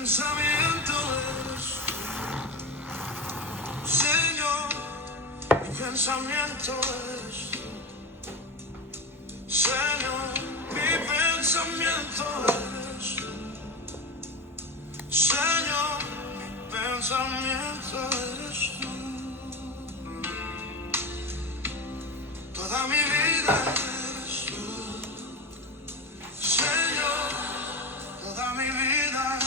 pensamiento eres tú. Señor, mi pensamiento eres tú. Señor, mi pensamiento eres tú. Señor, mi pensamiento eres tú. Toda mi vida